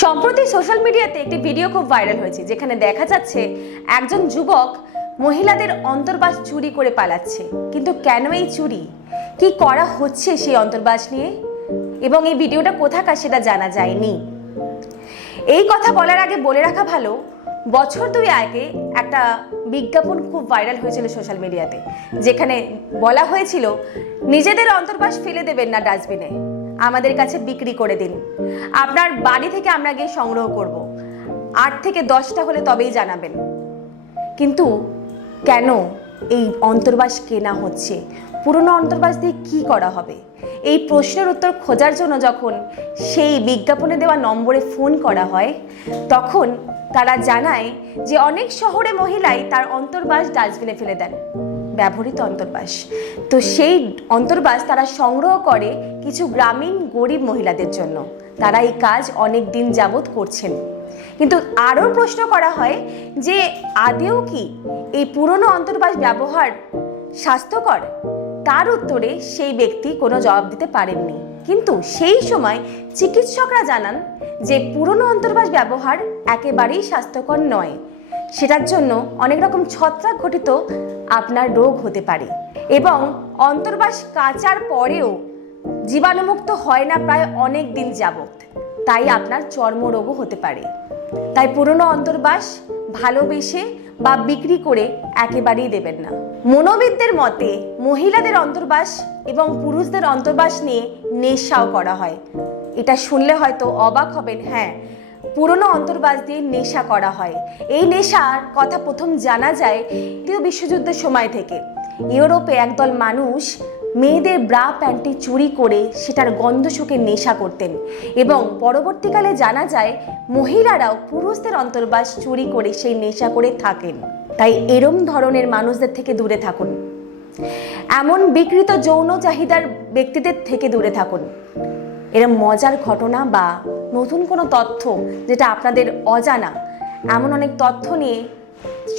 সম্প্রতি সোশ্যাল মিডিয়াতে একটি ভিডিও খুব ভাইরাল হয়েছে, যেখানে দেখা যাচ্ছে একজন যুবক মহিলাদের অন্তর্বাস চুরি করে পালাচ্ছে। কিন্তু কেন এই চুরি? কি করা হচ্ছে সেই অন্তর্বাস নিয়ে? এবং এই ভিডিওটা কোথাকার সেটা জানা যায়নি। এই কথা বলার আগে বলে রাখা ভালো, বছর দুই আগে একটা বিজ্ঞাপন খুব ভাইরাল হয়েছিল সোশ্যাল মিডিয়াতে, যেখানে বলা হয়েছিল, নিজেদের অন্তর্বাস ফেলে দেবেন না ডাস্টবিনে। আমাদের কাছে বিক্রি করে দিন। আপনার বাড়ি থেকে আমরা গিয়ে সংগ্রহ করব। আট থেকে দশটা হলে তবেই জানাবেন। কিন্তু কেন এই অন্তর্বাস কেনা হচ্ছে? পুরনো অন্তর্বাস দিয়ে কি করা হবে? এই প্রশ্নের উত্তর খোঁজার জন্য যখন সেই বিজ্ঞাপনে দেওয়া নম্বরে ফোন করা হয়, তখন তারা জানায় যে অনেক শহরে মহিলাই তার অন্তর্বাস ডাস্টবিনে ফেলে দেন। ব্যবহৃত অন্তর্বাস। তো সেই অন্তর্বাস তারা সংগ্রহ করে কিছু গ্রামীণ গরিব মহিলাদের জন্য। তারা এই কাজ অনেক দিন যাবৎ করছেন। কিন্তু আরও প্রশ্ন করা হয় যে, আদেও কি এই পুরনো অন্তর্বাস ব্যবহার স্বাস্থ্যকর? তার উত্তরে সেই ব্যক্তি কোনো জবাব দিতে পারেননি। কিন্তু সেই সময় চিকিৎসকরা জানান যে, পুরনো অন্তর্বাস ব্যবহার একেবারেই স্বাস্থ্যকর নয়। সেটার জন্য অনেক রকম ছত্রাক ঘটিত আপনার রোগ হতে পারে। এবং অন্তর্বাস কাচার পরেও জীবাণুমুক্ত হয় না প্রায় অনেক দিন যাবত তাই আপনার চর্মরোগও হতে পারে। তাই পুরনো অন্তর্বাস ভালোবেসে বা বিক্রি করে একেবারেই দেবেন না। মনোবিদদের মতে মহিলাদের অন্তর্বাস এবং পুরুষদের অন্তর্বাস নিয়ে নেশাও করা হয়। এটা শুনলে হয়তো অবাক হবেন হ্যাঁ পুরনো অন্তর্বাস দিয়ে নেশা করা হয়। এই নেশার কথা প্রথম জানা যায় দ্বিতীয় বিশ্বযুদ্ধের সময় থেকে। ইউরোপে একদল মানুষ মেয়েদের ব্রা প্যান্টি চুরি করে সেটার গন্ধ শুকে নেশা করতেন এবং পরবর্তীকালে জানা যায় মহিলারাও পুরুষদের অন্তর্বাস চুরি করে সেই নেশা করে থাকেন। তাই এরম ধরনের মানুষদের থেকে দূরে থাকুন। এমন বিকৃত যৌন চাহিদার ব্যক্তিদের থেকে দূরে থাকুন। এরম মজার ঘটনা বা নতুন কোনো তথ্য যেটা আপনাদের অজানা, এমন অনেক তথ্য নিয়ে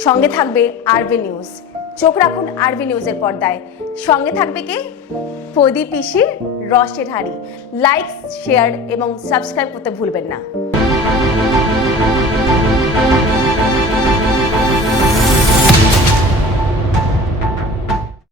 সঙ্গে থাকবে আরবি নিউজ। চোখ রাখুন আরবি নিউজের পর্দায়। সঙ্গে থাকবে কে? প্রদীপ ইসির রসের হাড়ি। লাইক, শেয়ার এবং সাবস্ক্রাইব করতে ভুলবেন না।